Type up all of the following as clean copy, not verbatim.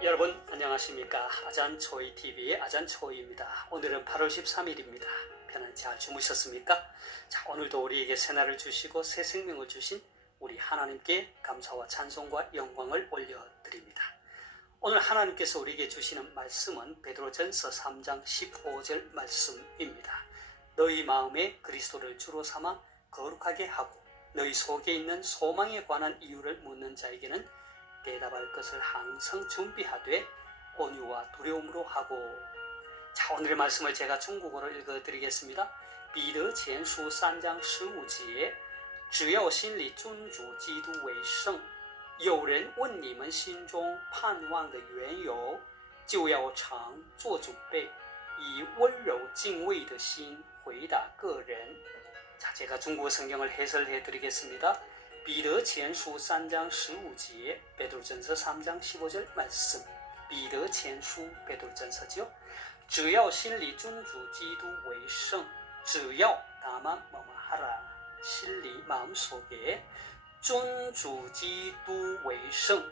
여러분 안녕하십니까? 아잔초이TV의 아잔초이입니다. 오늘은 8월 13일입니다. 편안히 잘 주무셨습니까? 자, 오늘도 우리에게 새날을 주시고 새 생명을 주신 우리 하나님께 감사와 찬송과 영광을 올려드립니다. 오늘 하나님께서 우리에게 주시는 말씀은 베드로전서 3장 15절 말씀입니다. 너희 마음에 그리스도를 주로 삼아 거룩하게 하고 너희 속에 있는 소망에 관한 이유를 묻는 자에게는 대답할 것을 항상 준비하되 온유와 두려움으로 하고. 자, 오늘의 말씀을 제가 중국어로 읽어드리겠습니다. 彼得前书3章15节只要心里尊主基督为圣，有人问你们心中盼望的缘由，就要常做准备，以温柔敬畏的心回答个人。 자, 제가 중국어 성경을 해설해 드리겠습니다. 彼得前书3章15节 베드로전서 3장 15절 말씀. 彼得前书 베드로전서죠. 只要心里尊主基督为圣，只要 다만 뭐뭐 하라.心里 마음속에 尊主基督为圣.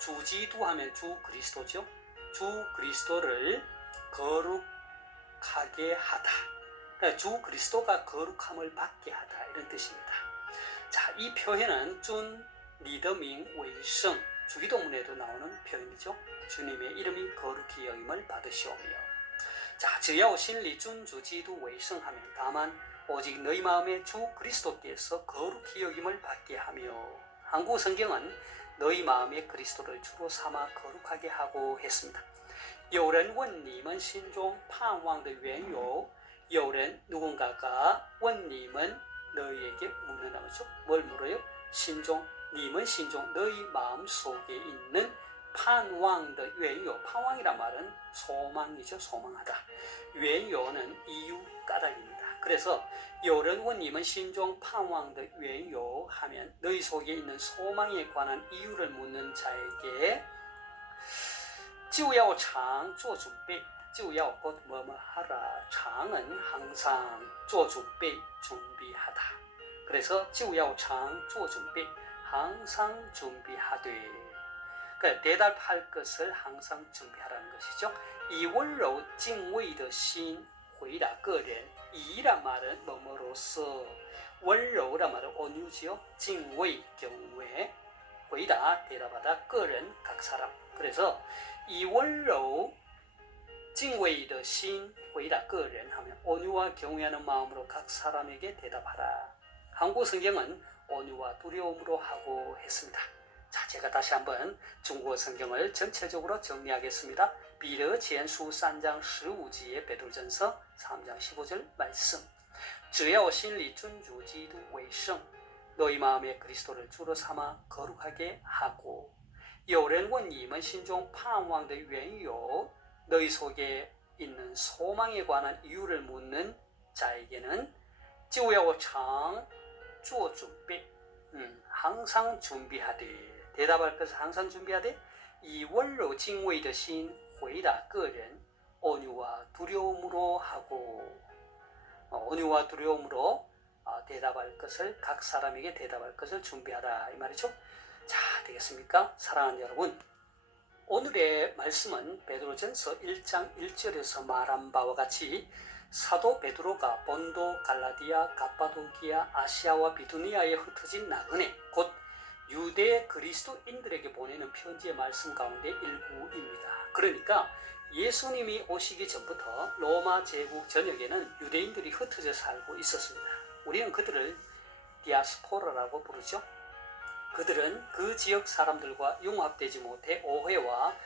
주基督 하면 주 그리스도죠. 주 그리스도를 거룩하게 하다. 주 그리스도가 거룩함을 받게 하다, 이런 뜻입니다. 자, 이 표현은 준 리더밍 웨이성, 주기도문에도 나오는 표현이죠. 주님의 이름이 거룩히 여김을 받으시오며. 자, 只要心里尊主基督为圣 하면 다만 오직 너희 마음에 주 그리스도께서 거룩히 여김을 받게 하며. 한국 성경은 너희 마음에 그리스도를 주로 삼아 거룩하게 하고 했습니다. 有人问你们心中盼望的缘由， 有人 누군가가 问你们 너희에게 묻는다 그죠? 뭘 물어요? 신종, 你们 신종, 너희 마음속에 있는 盼望的缘由.盼望이란 말은 소망이죠. 소망하다. 缘由는 이유, 까닭입니다. 그래서 有人问你们心中盼望的缘由 하면 너희 속에 있는 소망에 관한 이유를 묻는 자에게 就要常做准备. 就要 곧 뭐뭐 하라. 장은 항상 做准备 준비하다. 그래서 就要常做准备 항상 준비하되. 그러니까 대답할 것을 항상 준비하라는 것이죠. 以温柔敬畏的心回答个人. 이란 말은 뭐뭐로서. 温柔란 말은 온유지요. 敬畏 경외. 回答 대답하다. 个人 각 사람. 그래서 以温柔敬畏的心回答个人 하면 온유와 경외하는 마음으로 각 사람에게 대답하라. 한국 성경은 온유와 두려움으로 하고 했습니다. 자, 제가 다시 한번 중국어 성경을 전체적으로 정리하겠습니다. 彼得前书3장 15节 베드로전서 3장 15절 말씀. 只要心里尊主基督为圣, 너희 마음에 그리스도를 주로 삼아 거룩하게 하고. 有人问你们心中盼望的缘由, 너희 속에 있는 소망에 관한 이유를 묻는 자에게는 就要常做准备, 항상 준비하되. 대답할 것을 항상 준비하되 以温柔敬畏的心回答个人, 온유와 두려움으로 하고. 온유와 두려움으로 대답할 것을, 각 사람에게 대답할 것을 준비하라, 이 말이죠. 자, 되겠습니까? 사랑하는 여러분, 오늘의 말씀은 베드로전서 1장 1절에서 말한 바와 같이 사도 베드로가 본도, 갈라디아, 갑바도기아, 아시아와 비두니아에 흩어진 나그네, 곧 유대 그리스도인들에게 보내는 편지의 말씀 가운데 일부입니다. 그러니까 예수님이 오시기 전부터 로마 제국 전역에는 유대인들이 흩어져 살고 있었습니다. 우리는 그들을 디아스포라라고 부르죠. 그들은 그 지역 사람들과 융합되지 못해 오해와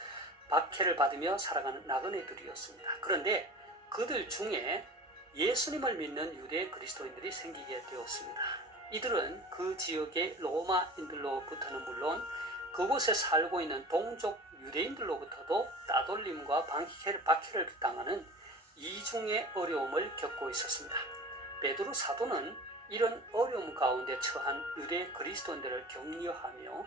박해를 받으며 살아가는 나그네들이었습니다. 그런데 그들 중에 예수님을 믿는 유대 그리스도인들이 생기게 되었습니다. 이들은 그 지역의 로마인들로부터는 물론 그곳에 살고 있는 동족 유대인들로부터도 따돌림과 박해를 당하는 이중의 어려움을 겪고 있었습니다. 베드로 사도는 이런 어려움 가운데 처한 유대 그리스도인들을 격려하며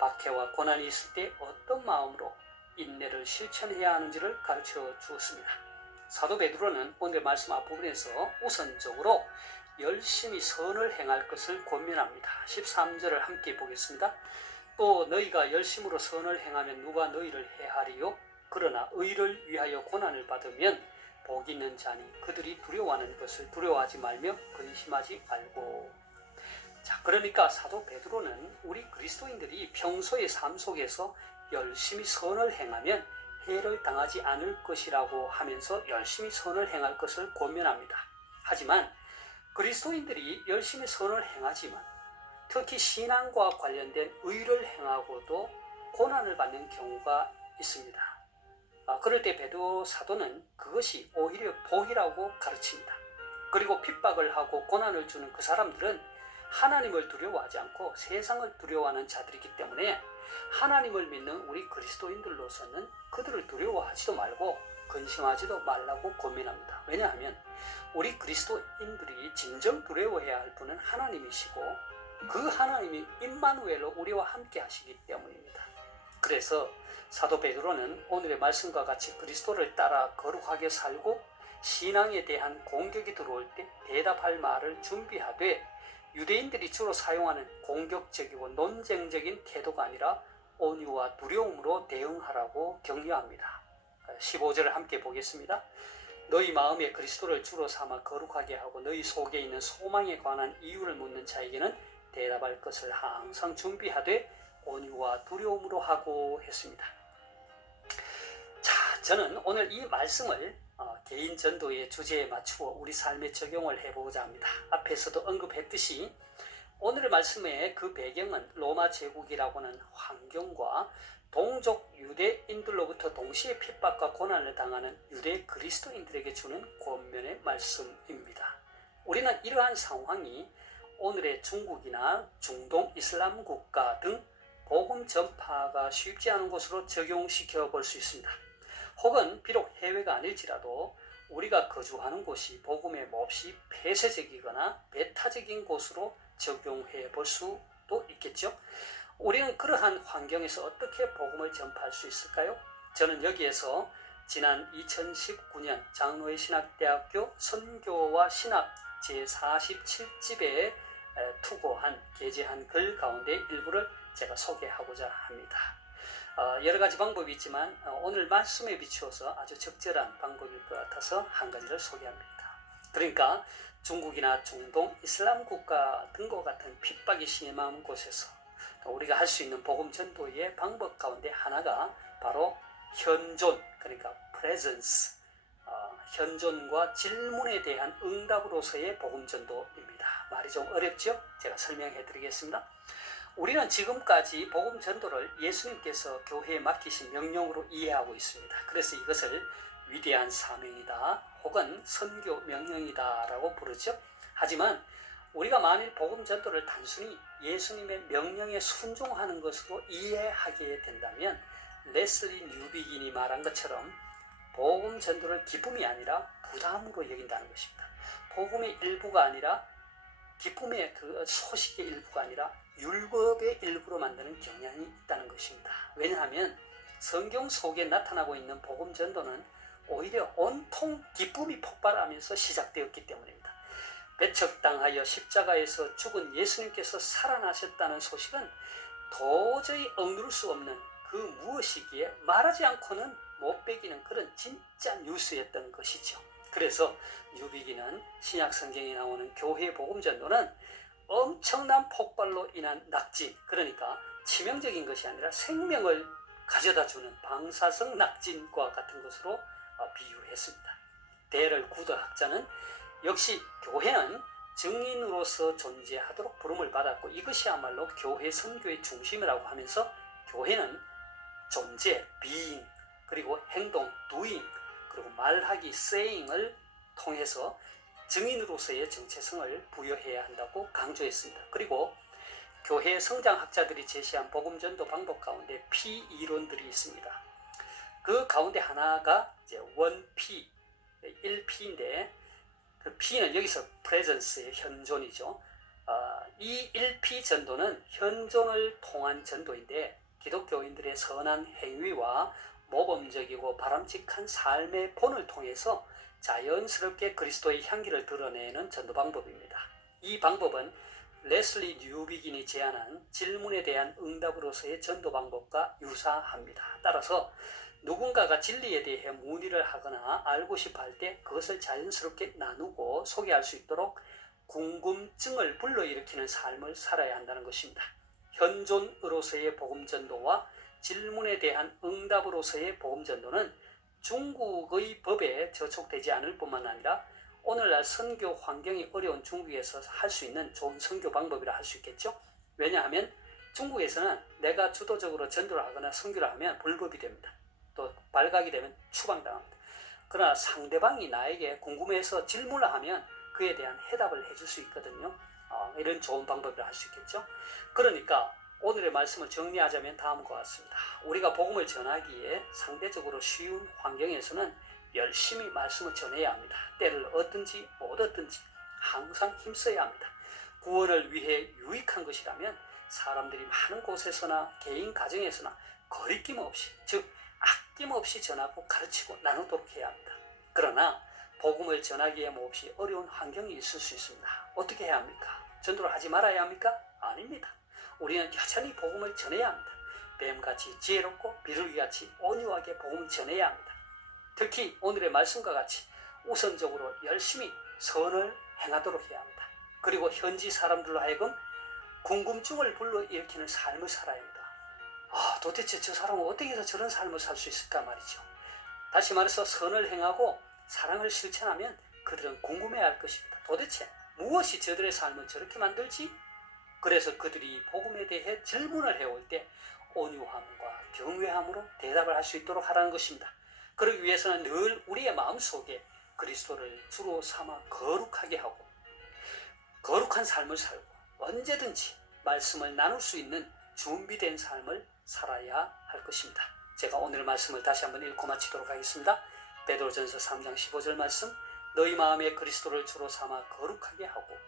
박해와 고난이 있을 때 어떤 마음으로 인내를 실천해야 하는지를 가르쳐 주었습니다. 사도 베드로는 오늘 말씀 앞부분에서 우선적으로 열심히 선을 행할 것을 권면합니다. 13절을 함께 보겠습니다. 또 너희가 열심으로 선을 행하면 누가 너희를 해하리요? 그러나 의를 위하여 고난을 받으면 복 있는 자니 그들이 두려워하는 것을 두려워하지 말며 근심하지 말고. 자, 그러니까 사도 베드로는 우리 그리스도인들이 평소의 삶 속에서 열심히 선을 행하면 해를 당하지 않을 것이라고 하면서 열심히 선을 행할 것을 권면합니다. 하지만 그리스도인들이 열심히 선을 행하지만 특히 신앙과 관련된 의를 행하고도 고난을 받는 경우가 있습니다. 그럴 때 베드로 사도는 그것이 오히려 복이라고 가르칩니다. 그리고 핍박을 하고 고난을 주는 그 사람들은 하나님을 두려워하지 않고 세상을 두려워하는 자들이기 때문에 하나님을 믿는 우리 그리스도인들로서는 그들을 두려워하지도 말고 근심하지도 말라고 권면합니다. 왜냐하면 우리 그리스도인들이 진정 두려워해야 할 분은 하나님이시고 그 하나님이 임마누엘로 우리와 함께 하시기 때문입니다. 그래서 사도 베드로는 오늘의 말씀과 같이 그리스도를 따라 거룩하게 살고 신앙에 대한 공격이 들어올 때 대답할 말을 준비하되 유대인들이 주로 사용하는 공격적이고 논쟁적인 태도가 아니라 온유와 두려움으로 대응하라고 격려합니다. 15절을 함께 보겠습니다. 너희 마음에 그리스도를 주로 삼아 거룩하게 하고 너희 속에 있는 소망에 관한 이유를 묻는 자에게는 대답할 것을 항상 준비하되 온유와 두려움으로 하고 했습니다. 자, 저는 오늘 이 말씀을 개인 전도의 주제에 맞추어 우리 삶에 적용을 해보고자 합니다. 앞에서도 언급했듯이 오늘의 말씀의 그 배경은 로마 제국이라고는 환경과 동족 유대인들로부터 동시에 핍박과 고난을 당하는 유대 그리스도인들에게 주는 권면의 말씀입니다. 우리는 이러한 상황이 오늘의 중국이나 중동 이슬람 국가 등 복음 전파가 쉽지 않은 곳으로 적용시켜 볼 수 있습니다. 혹은 비록 해외가 아닐지라도 우리가 거주하는 곳이 복음에 몹시 폐쇄적이거나 배타적인 곳으로 적용해 볼 수도 있겠죠. 우리는 그러한 환경에서 어떻게 복음을 전파할 수 있을까요? 저는 여기에서 지난 2019년 장로회 신학대학교 선교와 신학 제47집에 투고한 게재한 글 가운데 일부를 제가 소개하고자 합니다. 여러 가지 방법이 있지만 오늘 말씀에 비추어서 아주 적절한 방법일 것 같아서 한 가지를 소개합니다. 그러니까 중국이나 중동 이슬람 국가 등과 같은 핍박이 심한 곳에서 우리가 할 수 있는 복음 전도의 방법 가운데 하나가 바로 현존, 그러니까 presence, 현존과 질문에 대한 응답으로서의 복음 전도입니다. 말이 좀 어렵죠? 제가 설명해 드리겠습니다. 우리는 지금까지 복음 전도를 예수님께서 교회에 맡기신 명령으로 이해하고 있습니다. 그래서 이것을 위대한 사명이다 혹은 선교 명령이다 라고 부르죠. 하지만 우리가 만일 복음 전도를 단순히 예수님의 명령에 순종하는 것으로 이해하게 된다면 레슬리 뉴비긴이 말한 것처럼 복음 전도를 기쁨이 아니라 부담으로 여긴다는 것입니다. 복음의 일부가 아니라 기쁨의 그 소식의 일부가 아니라 율법의 일부로 만드는 경향이 있다는 것입니다. 왜냐하면 성경 속에 나타나고 있는 복음 전도는 오히려 온통 기쁨이 폭발하면서 시작되었기 때문입니다. 배척당하여 십자가에서 죽은 예수님께서 살아나셨다는 소식은 도저히 억누를 수 없는 그 무엇이기에 말하지 않고는 못 베기는 그런 진짜 뉴스였던 것이죠. 그래서 뉴비기는 신약 성경에 나오는 교회 복음 전도는 엄청난 폭발로 인한 낙진, 그러니까 치명적인 것이 아니라 생명을 가져다주는 방사성 낙진과 같은 것으로 비유했습니다. 데럴 구더 학자는 역시 교회는 증인으로서 존재하도록 부름을 받았고 이것이야말로 교회 선교의 중심이라고 하면서 교회는 존재, being, 그리고 행동, doing, 그리고 말하기, saying을 통해서 증인으로서의 정체성을 부여해야 한다고 강조했습니다. 그리고 교회 성장학자들이 제시한 복음전도 방법 가운데 P 이론들이 있습니다. 그 가운데 하나가 이제 1P, 1P인데 그 P는 여기서 presence의 현존이죠. 이 1P 전도는 현존을 통한 전도인데 기독교인들의 선한 행위와 모범적이고 바람직한 삶의 본을 통해서 자연스럽게 그리스도의 향기를 드러내는 전도 방법입니다. 이 방법은 레슬리 뉴비긴이 제안한 질문에 대한 응답으로서의 전도 방법과 유사합니다. 따라서 누군가가 진리에 대해 문의를 하거나 알고 싶어 할 때 그것을 자연스럽게 나누고 소개할 수 있도록 궁금증을 불러일으키는 삶을 살아야 한다는 것입니다. 현존으로서의 복음전도와 질문에 대한 응답으로서의 복음전도는 중국의 법에 저촉되지 않을 뿐만 아니라 오늘날 선교 환경이 어려운 중국에서 할 수 있는 좋은 선교 방법이라 할 수 있겠죠. 왜냐하면 중국에서는 내가 주도적으로 전도를 하거나 선교를 하면 불법이 됩니다. 또 발각이 되면 추방당합니다. 그러나 상대방이 나에게 궁금해서 질문을 하면 그에 대한 해답을 해줄 수 있거든요. 이런 좋은 방법이라 할 수 있겠죠. 그러니까 오늘의 말씀을 정리하자면 다음과 같습니다. 우리가 복음을 전하기에 상대적으로 쉬운 환경에서는 열심히 말씀을 전해야 합니다. 때를 얻든지 못 얻든지 항상 힘써야 합니다. 구원을 위해 유익한 것이라면 사람들이 많은 곳에서나 개인 가정에서나 거리낌 없이, 즉 아낌없이 전하고 가르치고 나누도록 해야 합니다. 그러나 복음을 전하기에 몹시 어려운 환경이 있을 수 있습니다. 어떻게 해야 합니까? 전도를 하지 말아야 합니까? 아닙니다. 우리는 여전히 복음을 전해야 합니다. 뱀같이 지혜롭고 비둘기같이 온유하게 복음을 전해야 합니다. 특히 오늘의 말씀과 같이 우선적으로 열심히 선을 행하도록 해야 합니다. 그리고 현지 사람들로 하여금 궁금증을 불러일으키는 삶을 살아야 합니다. 도대체 저 사람은 어떻게 해서 저런 삶을 살 수 있을까 말이죠. 다시 말해서 선을 행하고 사랑을 실천하면 그들은 궁금해할 것입니다. 도대체 무엇이 저들의 삶을 저렇게 만들지? 그래서 그들이 복음에 대해 질문을 해올 때 온유함과 경외함으로 대답을 할 수 있도록 하라는 것입니다. 그러기 위해서는 늘 우리의 마음속에 그리스도를 주로 삼아 거룩하게 하고 거룩한 삶을 살고 언제든지 말씀을 나눌 수 있는 준비된 삶을 살아야 할 것입니다. 제가 오늘 말씀을 다시 한번 읽고 마치도록 하겠습니다. 베드로전서 3장 15절 말씀, 너희 마음에 그리스도를 주로 삼아 거룩하게 하고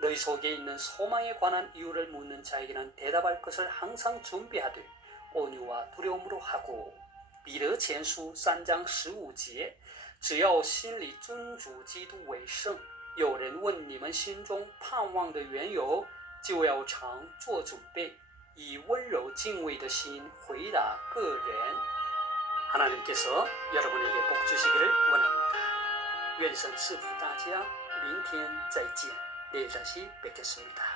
너희 속에 있는 소망에 관한 이유를 묻는 자에게는 대답할 것을 항상 준비하되 온유와 두려움으로 하고彼得前书3章15节，只要心里尊主基督为圣，有人问你们心中盼望的缘由，就要常做准备，以温柔敬畏的心回答个人。 하나님께서 여러분에게 복 주시기를 원합니다. 愿神赐福大家，明天再见，내일다시뵙겠습니다